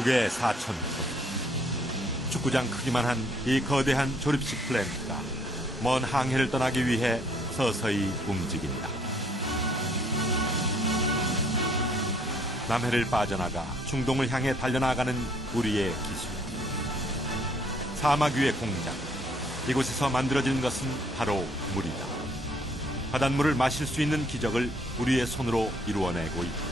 무게 4,000kg. 축구장 크기만 한 이 거대한 조립식 플랜트가 먼 항해를 떠나기 위해 서서히 움직인다. 남해를 빠져나가 중동을 향해 달려나가는 우리의 기술. 사막 위의 공장. 이곳에서 만들어진 것은 바로 물이다. 바닷물을 마실 수 있는 기적을 우리의 손으로 이루어내고 있다.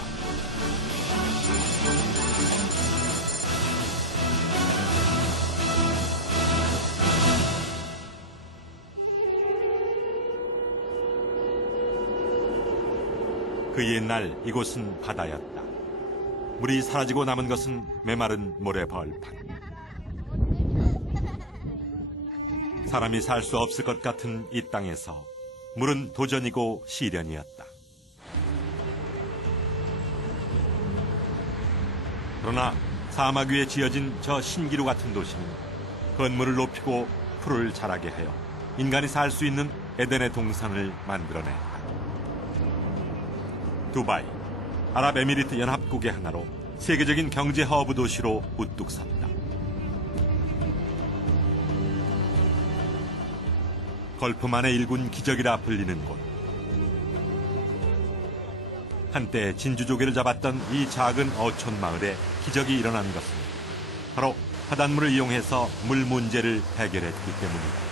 그 옛날 이곳은 바다였다. 물이 사라지고 남은 것은 메마른 모래벌판. 사람이 살 수 없을 것 같은 이 땅에서 물은 도전이고 시련이었다. 그러나 사막 위에 지어진 저 신기루 같은 도시는 건물을 높이고 풀을 자라게 하여 인간이 살 수 있는 에덴의 동산을 만들어냈다. 두바이, 아랍에미리트 연합국의 하나로 세계적인 경제 허브 도시로 우뚝 섰다. 걸프만의 일군 기적이라 불리는 곳. 한때 진주조개를 잡았던 이 작은 어촌 마을에 기적이 일어난 것은 바로 바닷물을 이용해서 물 문제를 해결했기 때문이다.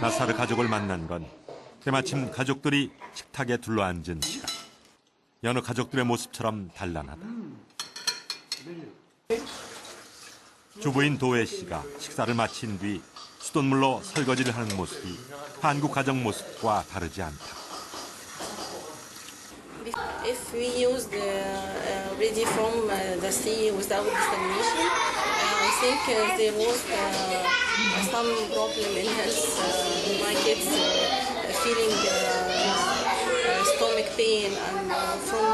나사르 가족을 만난 건 때마침 가족들이 식탁에 둘러앉은 시간. 여느 가족들의 모습처럼 단란하다. 주부인 도혜 씨가 식사를 마친 뒤 수돗물로 설거지를 하는 모습이 한국 가정 모습과 다르지 않다. If we use ready from the sea without desalination, I think there was some problem in health. My kids feeling stomach pain and from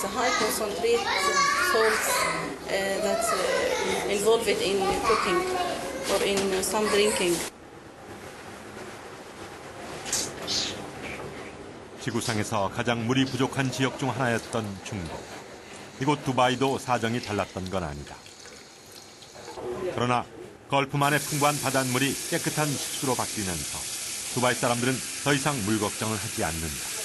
the high concentrate salts that involved in cooking or in some drinking. 지구상에서 가장 물이 부족한 지역 중 하나였던 중동. 이곳 두바이도 사정이 달랐던 건 아니다. 그러나 걸프만의 풍부한 바닷물이 깨끗한 식수로 바뀌면서 두바이 사람들은 더 이상 물 걱정을 하지 않는다.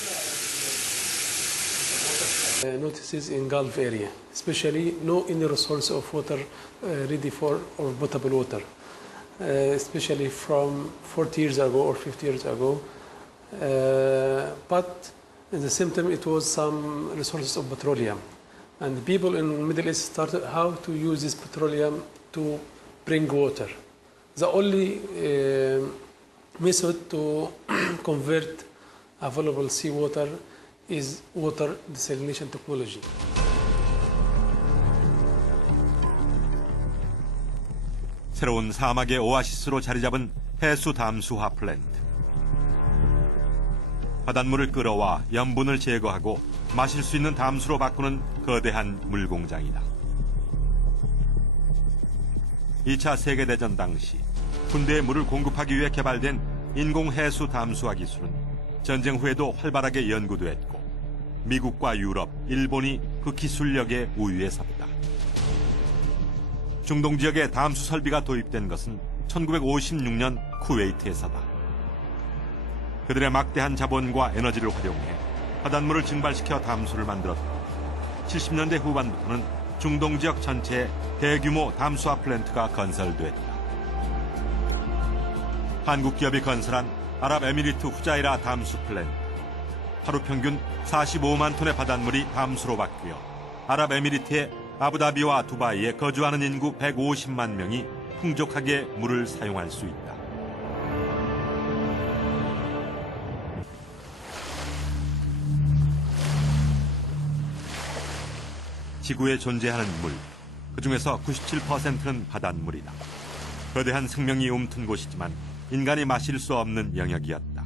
Notices in Gulf area, especially no any resource of water ready for or potable water, especially from 40 years ago or 50 years ago. But at the same time, it was some resources of petroleum, and the people in the Middle East started how to use this petroleum to bring water. The only method to convert available seawater is water desalination technology. 새로운 사막의 오아시스로 자리 잡은 해수 담수화 플랜트. 바닷물을 끌어와 염분을 제거하고 마실 수 있는 담수로 바꾸는 거대한 물공장이다. 2차 세계대전 당시 군대에 물을 공급하기 위해 개발된 인공해수 담수화 기술은 전쟁 후에도 활발하게 연구됐고 미국과 유럽, 일본이 그 기술력의 우위에 섰다. 중동 지역에 담수 설비가 도입된 것은 1956년 쿠웨이트에서다. 그들의 막대한 자본과 에너지를 활용해 바닷물을 증발시켜 담수를 만들었고 70년대 후반부터는 중동 지역 전체에 대규모 담수화 플랜트가 건설됐다. 한국 기업이 건설한 아랍에미리트 후자이라 담수 플랜트. 하루 평균 45만 톤의 바닷물이 담수로 바뀌어 아랍에미리트의 아부다비와 두바이에 거주하는 인구 150만 명이 풍족하게 물을 사용할 수 있다. 지구에 존재하는 물, 그중에서 97%는 바닷물이다. 거대한 생명이 움튼 곳이지만 인간이 마실 수 없는 영역이었다.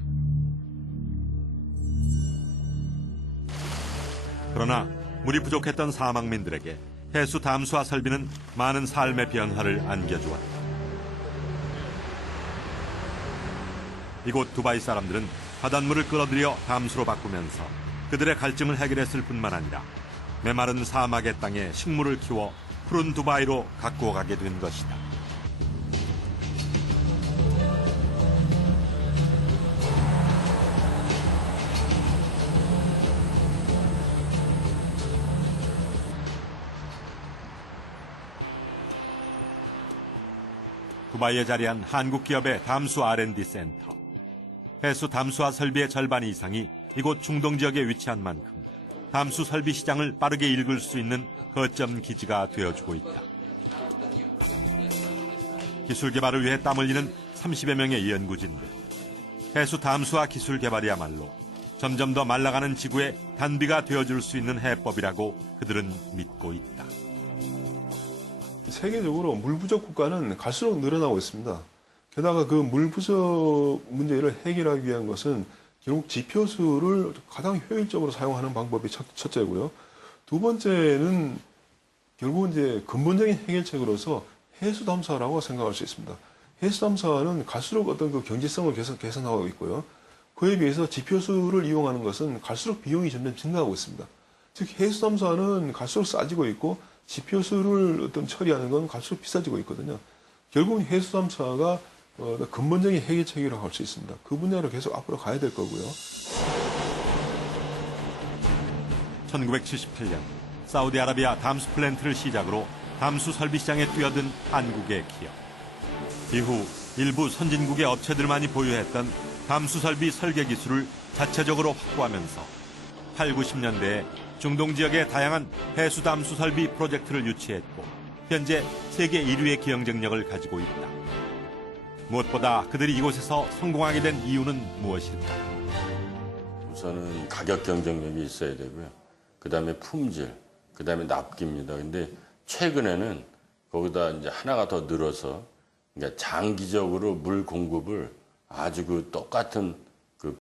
그러나 물이 부족했던 사막민들에게 해수 담수화 설비는 많은 삶의 변화를 안겨주었다. 이곳 두바이 사람들은 바닷물을 끌어들여 담수로 바꾸면서 그들의 갈증을 해결했을 뿐만 아니라 메마른 사막의 땅에 식물을 키워 푸른 두바이로 가꾸어 가게 된 것이다. 두바이에 자리한 한국 기업의 담수 R&D 센터. 해수 담수화 설비의 절반 이상이 이곳 중동 지역에 위치한 만큼 담수 설비 시장을 빠르게 읽을 수 있는 거점 기지가 되어주고 있다. 기술 개발을 위해 땀 흘리는 30여 명의 연구진들. 해수 담수화 기술 개발이야말로 점점 더 말라가는 지구의 단비가 되어줄 수 있는 해법이라고 그들은 믿고 있다. 세계적으로 물 부족 국가는 갈수록 늘어나고 있습니다. 게다가 그 물 부족 문제를 해결하기 위한 것은 결국 지표수를 가장 효율적으로 사용하는 방법이 첫째고요. 두 번째는 결국 이제 근본적인 해결책으로서 해수담수화라고 생각할 수 있습니다. 해수담수화는 갈수록 어떤 그 경제성을 계속 개선하고 있고요. 그에 비해서 지표수를 이용하는 것은 갈수록 비용이 점점 증가하고 있습니다. 즉 해수담수화는 갈수록 싸지고 있고 지표수를 어떤 처리하는 건 갈수록 비싸지고 있거든요. 결국은 해수담수화가 근본적인 해결책이라고 할 수 있습니다. 그 분야로 계속 앞으로 가야 될 거고요. 1978년 사우디아라비아 담수 플랜트를 시작으로 담수 설비 시장에 뛰어든 한국의 기업. 이후 일부 선진국의 업체들만이 보유했던 담수 설비 설계 기술을 자체적으로 확보하면서 8, 90년대에 중동 지역의 다양한 해수 담수 설비 프로젝트를 유치했고 현재 세계 1위의 경쟁력을 가지고 있다. 무엇보다 그들이 이곳에서 성공하게 된 이유는 무엇일까? 우선은 가격 경쟁력이 있어야 되고요. 그 다음에 품질, 그 다음에 납기입니다. 근데 최근에는 거기다 이제 하나가 더 늘어서 그러니까 장기적으로 물 공급을 아주 그 똑같은